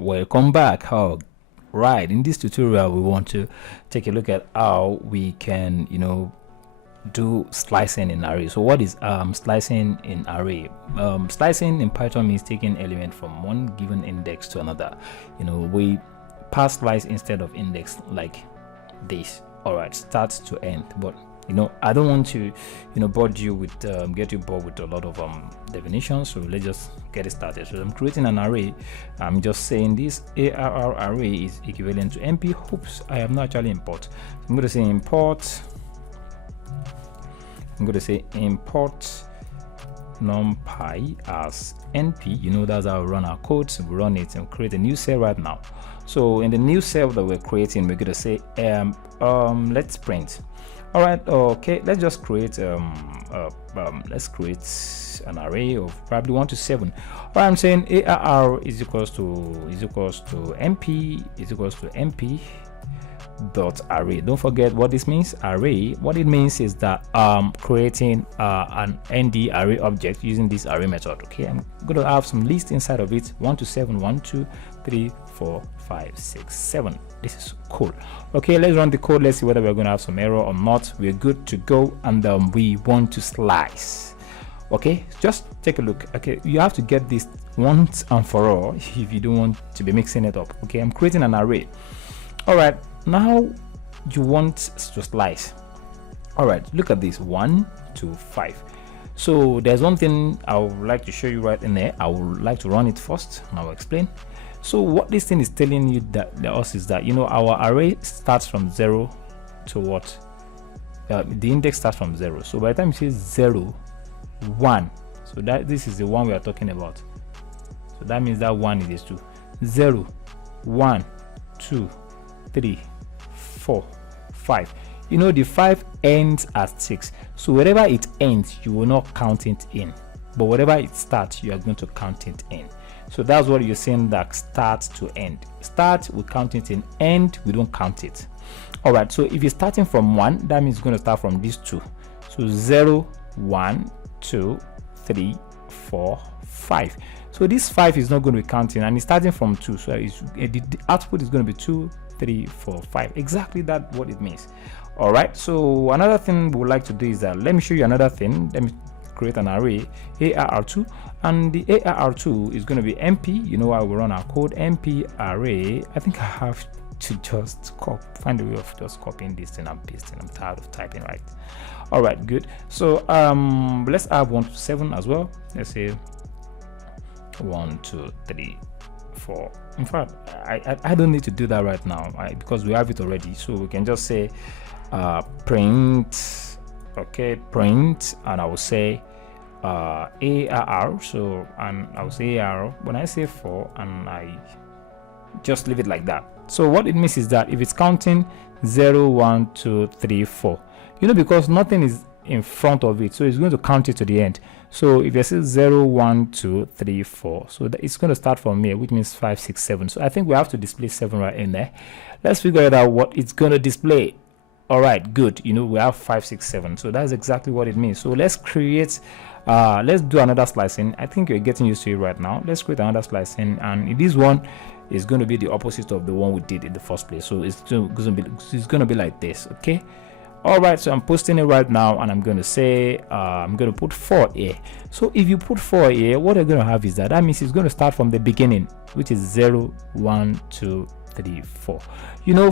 Welcome back. How right, in this tutorial we want to take a look at how we can do slicing in array. So what is slicing in array? Slicing in Python means taking element from one given index to another. We pass slice instead of index like this. All right, start to end. But I don't want to bored you with get you bored with a lot of definitions, so let's just get it started. So I'm creating an array. I'm just saying this ARR array is equivalent to NP. Oops, I have not actually import. I'm going to say import. I'm going to say import numpy as NP. That's how we run our code. So we run it and create a new cell right now. So in the new cell that we're creating, we're going to say let's print. All right, okay, let's just create let's create an array of probably 1 to 7. All right, I'm saying ARR is equals to NP is equals to NP dot array. Don't forget what this means. Array, what it means is that creating an ND array object using this array method. Okay, I'm going to have some list inside of it. 1 to 7, 1 2 3 4 5 6 7. This is cool. Okay, let's run the code. Let's see whether we're going to have some error or not. We're good to go, and we want to slice. Okay, just take a look. Okay, you have to get this once and for all if you don't want to be mixing it up. Okay, I'm creating an array. All right, now you want to slice. All right, look at this, 1 to 5. So there's one thing I would like to show you right in there. I would like to run it first and I'll explain. So what this thing is telling you is that our array starts from 0 to what? The index starts from 0. So by the time you say 0 1, so that this is the one we are talking about. So that means that 1 is 2. 0 1 2 3 4 5. The 5 ends at 6. So wherever it ends, you will not count it in, but wherever it starts, you are going to count it in. So that's what you're saying, that start to end. Start, we count it in. End, we don't count it. All right, so if you're starting from 1, that means it's going to start from these 2. So 0 1 2 3 4 5. So this 5 is not going to be counting, and it's starting from 2. So the output is going to be 2 3 4 5. Exactly that what it means. All right, so another thing we would like to do is that, let me show you another thing. Let me create an array ARR2, and the ARR2 is going to be NP. I will run our code NP array. I think I have to just find a way of just copying this thing and pasting. I'm tired of typing, right? All right, good. So let's add 1 to 7 as well. Let's say 1 2 3 4. In fact, I don't need to do that right now, because we have it already. So we can just say print. Okay, print, and I will say ARR. So, and I will say ARR when I say 4, and I just leave it like that. So what it means is that if it's counting 0 1 2 3 4, because nothing is in front of it, so it's going to count it to the end. So if you say 0 1 2 3 4, so it's going to start from here, which means 5 6 7. So I think we have to display 7 right in there. Let's figure out what it's going to display. All right, good. We have 5 6 7, so that's exactly what it means. So let's create let's do another slicing. I think you're getting used to it right now. Let's create another slicing, and this one is going to be the opposite of the one we did in the first place. So it's going to be like this. Okay, all right, so I'm posting it right now, and I'm going to say I'm going to put 4 here. So if you put 4 here, what you're going to have is that means it's going to start from the beginning, which is 0 1 2 3 4.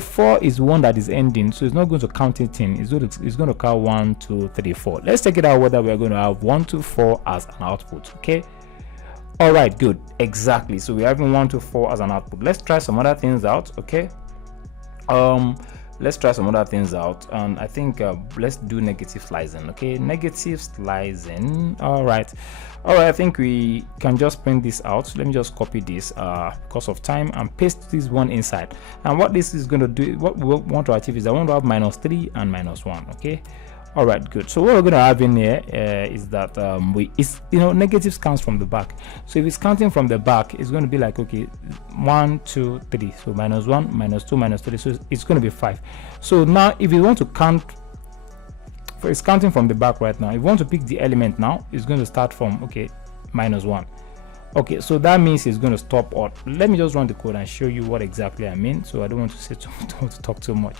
4 is one that is ending, so it's not going to count it in. It's going to count 1 2 3 4. Let's take it out whether we're going to have 1 2 4 as an output. Okay, all right, good. Exactly, so we're having 1 2 4 as an output. Let's try some other things out. Okay, let's try some other things out, and I think let's do negative slicing. Okay, negative slicing. All right, I think we can just print this out. Let me just copy this because of time, and paste this one inside. And what this is going to do, what we want to achieve is I want to have -3 and -1. Okay, all right, good. So what we're going to have in here is that negatives counts from the back. So if it's counting from the back, it's going to be like, okay, 1 2 3, so -1 -2 -3, so it's going to be 5. So now if you want to count, it's counting from the back right now. If you want to pick the element now, it's going to start from, okay, -1. Okay, so that means it's going to stop. Or let me just run the code and show you what exactly I mean, so I don't want to say to talk too much.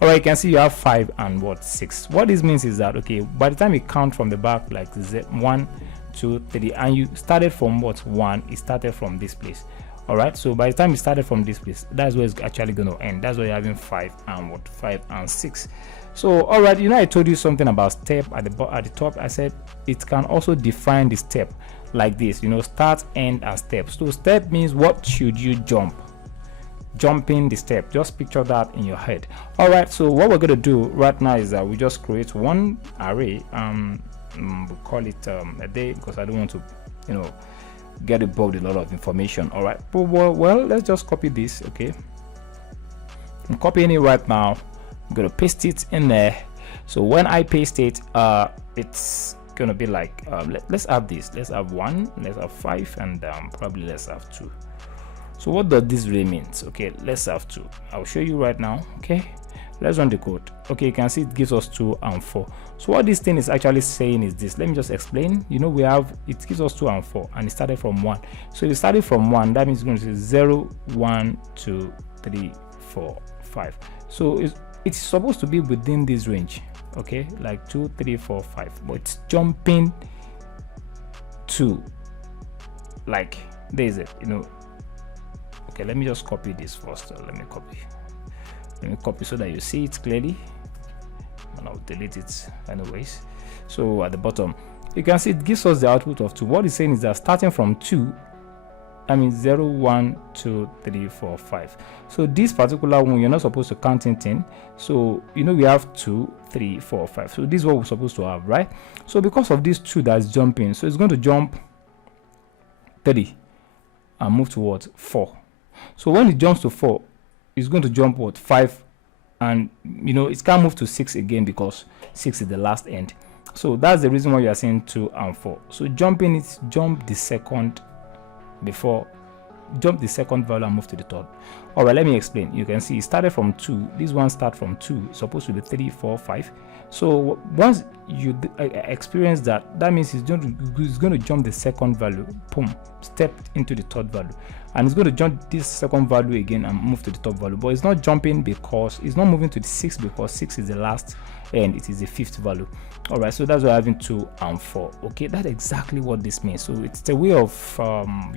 All right, you can see you have 5 and 6. What this means is that, okay, by the time you count from the back, like 1 2 3, and you started from 1, it started from this place. All right, so by the time you started from this place, that's where it's actually going to end. That's why you're having 5 and 6. So all right, I told you something about step at the top. I said it can also define the step like this, start, end, and step. So step means what should you jump, jumping the step. Just picture that in your head. All right, so what we're going to do right now is that we just create one array. We call it a day, because I don't want to get involved in a lot of information. All right, but well, let's just copy this. Okay, I'm copying it right now. I'm going to paste it in there. So when I paste it, it's gonna be like let's have this. Let's have 1, let's have 5, and probably let's have 2. So what does this really means? Okay, let's have 2. I'll show you right now. Okay, let's run the code. Okay, you can see it gives us 2 and 4. So what this thing is actually saying is this. Let me just explain. We have, it gives us 2 and 4, and it started from 1. So if it started from 1, that means it's going to say 0 1 2 3 4 5. So it's supposed to be within this range. Okay, like 2 3 4 5, but it's jumping to, like, there's it. Okay, let me just copy this first. Let me copy so that you see it clearly, and I'll delete it anyways. So at the bottom you can see it gives us the output of 2. What it's saying is that starting from 2, I mean 0 1 2 3 4 5. So this particular one, you're not supposed to count in. So we have 2 3 4 5. So this is what we're supposed to have, right? So because of this 2 that's jumping, so it's going to jump 3 and move towards 4. So when it jumps to 4, it's going to jump 5, and it can't move to 6 again, because 6 is the last end. So that's the reason why you are saying 2 and 4. So jumping it, jump the second value and move to the third. All right, let me explain. You can see it started from 2. This one start from 2. It's supposed to be 3 4 5. So once you experience that, that means it's going to jump the second value, boom, step into the third value, and it's going to jump this second value again and move to the top value. But it's not jumping because it's not moving to the 6, because 6 is the last end. It is the 5th value. All right, so that's why having 2 and 4. Okay, that's exactly what this means. So it's a way of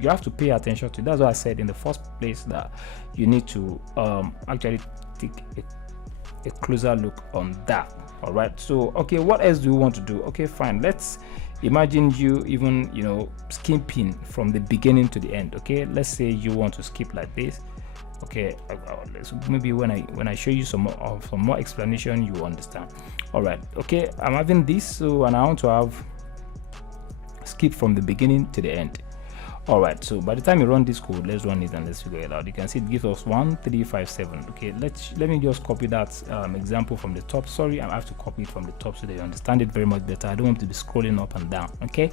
you have to pay attention to. That's why I said in the first place that you need to actually take a closer look on that. All right, so okay, what else do you want to do? Okay, fine, let's imagine you even skipping from the beginning to the end. Okay, let's say you want to skip like this. Okay, maybe when I show you some more explanation, you understand. All right, okay, I'm having this, so, and I want to have skip from the beginning to the end. All right, so by the time you run this code, let's run it and let's figure it out. You can see it gives us 1 3 5 7. Okay, let me just copy that example from the top. Sorry, I have to copy it from the top so that you understand it very much better. I don't want to be scrolling up and down. Okay,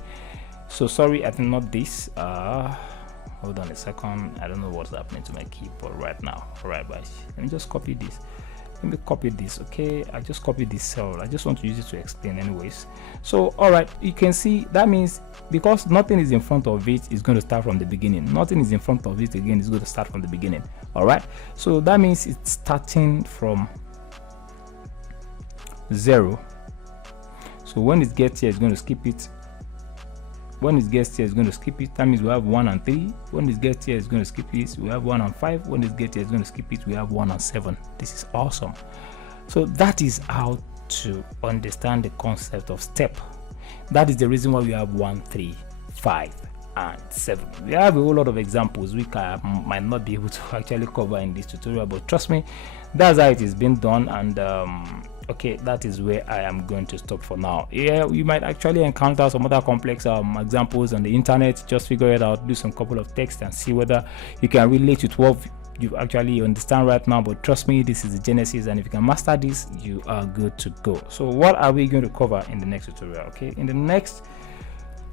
so sorry, I think not this. Hold on a second, I don't know what's happening to my keyboard right now. All right, guys, let me just copy this. Let me copy this. Okay, I just copied this cell. I just want to use it to explain anyways. So all right, you can see that means because nothing is in front of it, it's going to start from the beginning. Nothing is in front of it again, it's going to start from the beginning. All right, so that means it's starting from 0. So when it gets here, it's going to skip it. When it gets here, it's going to skip it. That means we have 1 and 3. When it gets here, it's going to skip it. We have 1 and 5. When it gets here, it's going to skip it. We have 1 and 7. This is awesome. So that is how to understand the concept of step. That is the reason why we have 1 3 5 and 7. We have a whole lot of examples which I might not be able to actually cover in this tutorial, but trust me, that's how it is being done. And okay, that is where I am going to stop for now. Yeah, you might actually encounter some other complex examples on the internet. Just figure it out, do some couple of text and see whether you can relate with what you actually understand right now. But trust me, this is the genesis, and if you can master this, you are good to go. So what are we going to cover in the next tutorial? Okay, in the next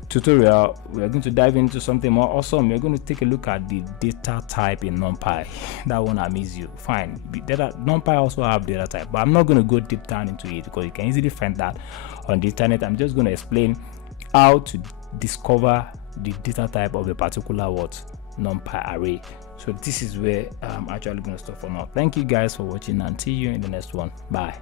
tutorial, we are going to dive into something more awesome. We're going to take a look at the data type in Numpy. That one amaze you. Fine, Numpy also have data type, but I'm not going to go deep down into it because you can easily find that on the internet. I'm just going to explain how to discover the data type of a particular what Numpy array. So this is where I'm actually going to stop for now. Thank you guys for watching, and see you in the next one. Bye.